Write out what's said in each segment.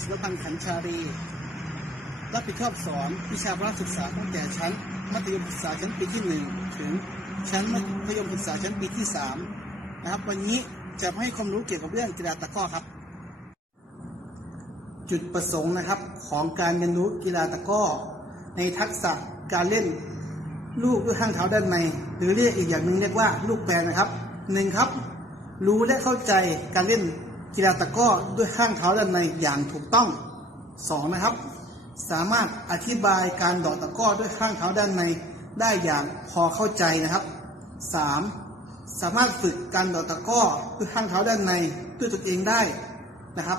สละพันขันชาดีรับผิดชอบสอนวิชาพละศึกษาตั้งแต่ชั้นมัธยมศึกษาชั้นปีที่หนึ่งถึงชั้นมัธยมศึกษาชั้นปีที่สามนะครับ วันนี้จะให้ความรู้เกี่ยวกับเรื่องกีฬาตะก้อครับ จุดประสงค์นะครับของการเรียนรู้กีฬาตะก้อ ในทักษะการเล่นลูกด้วยข้างเท้าด้านใน หรือเรียกอีกอย่างหนึ่งเรียกว่าลูกแปรนะครับหนึ่งครับ รู้และเข้าใจการเล่น กีฬาตะก้อด้วยข้างเท้าด้านในอย่างถูกต้องสองนะครับ สามารถอธิบายการดอกตะก้อด้วยข้างเท้าด้านในได้อย่างพอเข้าใจนะครับสามสามารถฝึกการดอกตะก้อด้วยข้างเท้าด้านในด้วยตนเองได้นะครับ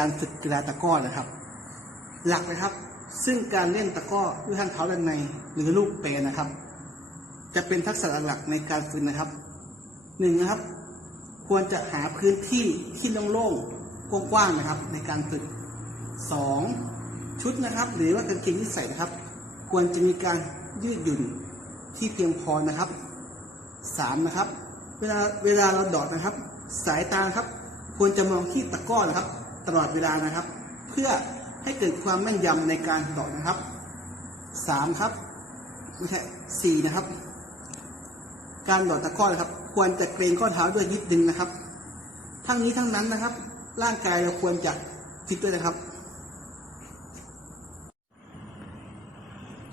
การฝึกกีฬาตะก้อนะครับ หลักนะครับ ซึ่งการเล่นตะก้อด้วยข้างเท้าด้านในหรือลูกเปรนะครับ จะเป็นทักษะหลักในการฝึกนะครับหนึ่งนะครับ ควรจะหาพื้นที่ที่โล่งๆกว้างๆนะครับ ในการฝึกสองชุดนะครับ หรือว่ากางเกงที่ใส่นะครับ ควรจะมีการยืดหยุ่นที่เพียงพอนะครับสามนะครับ เวลาเวลาเราดอดนะครับ สายตาครับ ควรจะมองที่ตะก้อนะครับ ตลอดเวลานะครับ เพื่อให้เกิดความแม่นยำในการดอดนะครับสามครับไม่ใช่สี่นะครับ การดอดตะก้อนะครับ ควรจะเกรงข้อเท้าด้วยนิดนึงนะครับ ทั้งนี้ทั้งนั้นนะครับ ร่างกายเราควรจะฟิตด้วยนะครับ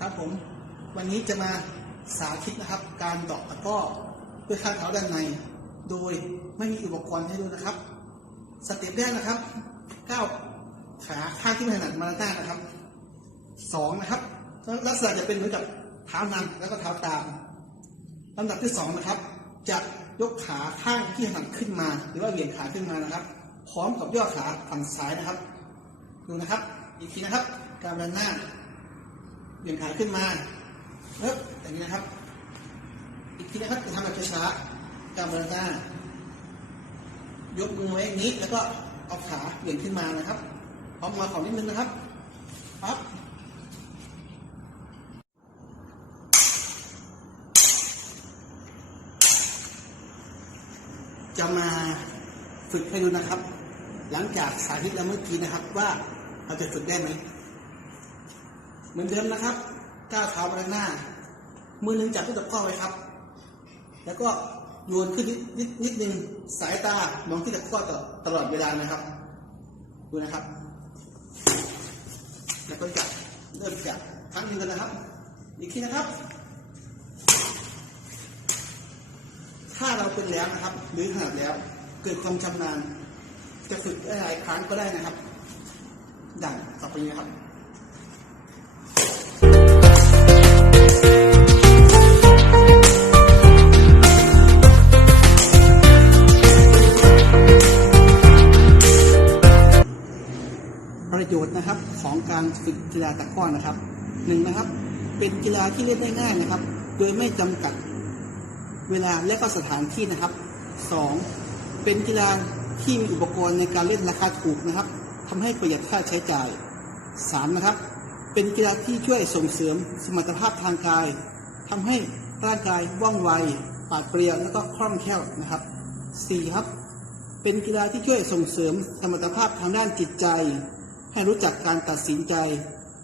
ครับผมวันนี้จะมาสาธิตนะครับ การเดอกตะก้อด้วยข้างเท้าด้านใน โดยไม่มีอุปกรณ์ให้ดูนะครับ สเต็ปแรกนะครับ ก้าวขาข้างที่ไม่ถนัดมาด้านหน้านะครับสองนะครับลักษณะจะเป็นเหมือนกับเท้านำแล้วก็เท้าตามลำดับที่สองนะครับ จะยกขาข้างที่ถนัดขึ้นมา หรือว่าเหวี่ยงขาขึ้นมานะครับ พร้อมกับย่อขาฝั่งซ้ายนะครับ ดูนะครับ อีกทีนะครับ การเดินหน้าเหวี่ยงขาขึ้นมาเลิกอย่างนี้นะครับ อีกทีนะครับจะทำแบบช้าๆการเดินหน้ายกมือไว้อย่างนี้แล้วก็ เอาขาเหวี่ยงขึ้นมานะครับพร้อมมาขอนิดนึงนะครับปั๊บจะมาฝึกให้ดูนะครับ หลังจากสาธิตแล้วเมื่อกี้นะครับว่าเราจะฝึกได้ไหมเหมือนเดิมนะครับก้าวเท้าไปด้านหน้า มือหนึ่งจับที่ตะก้อไว้ครับ แล้วก็ โยนขึ้นนิดนิดนิดนึงสายตามองที่ตะกร้อตลอดเวลานะครับ ดูนะครับ แล้วก็จับเริ่มจับครั้งหนึงกันนะครับ อีกทีนะครับ ถ้าเราเป็นแล้วนะครับ หรือถนัดแล้ว เกิดความชำนาญ จะฝึกได้หลายครั้งก็ได้นะครับ ดังต่อไปนี้ครับาตะก้อนะครับหนึ่งนะครับ เป็นกีฬาที่เล่นได้ง่ายนะครับ โดยไม่จำกัดเวลาและก็สถานที่นะครับสองเป็นกีฬาที่มีอุปกรณ์ในการเล่นราคาถูกนะครับทำให้ประหยัดค่าใช้จ่ายสามนะครับ เป็นกีฬาที่ช่วยส่งเสริมสมรรถภาพทางกายทำให้ร่างกายว่องไวปราดเปรียวแล้วก็คล่องแคล่วนะครับ 4. ครับ เป็นกีฬาที่ช่วยส่งเสริมสมรรถภาพทางด้านจิตใจ ให้รู้จักการตัดสินใจ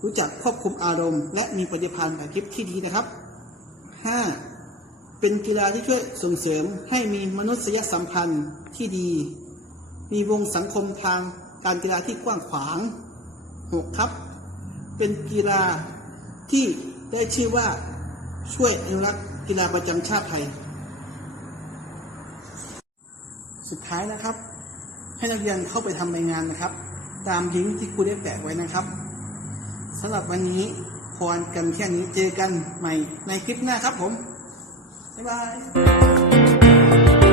รู้จักควบคุมอารมณ์ และมีปฏิภาณไหวพริบที่ดีนะครับ 5. เป็นกีฬาที่ช่วยส่งเสริมให้มีมนุษยสัมพันธ์ที่ดี มีวงสังคมทางการกีฬาที่กว้างขวาง 6. ครับ เป็นกีฬาที่ได้ชื่อว่าช่วยอนุรักษ์กีฬาประจำชาติไทย สุดท้ายนะครับ ให้นักเรียนเข้าไปทำใบงานนะครับ ตามลิงก์ที่ครูได้แปะไว้นะครับ สำหรับวันนี้พรกันแค่นี้เจอกันใหม่ในคลิปหน้าครับผม บ๊ายบาย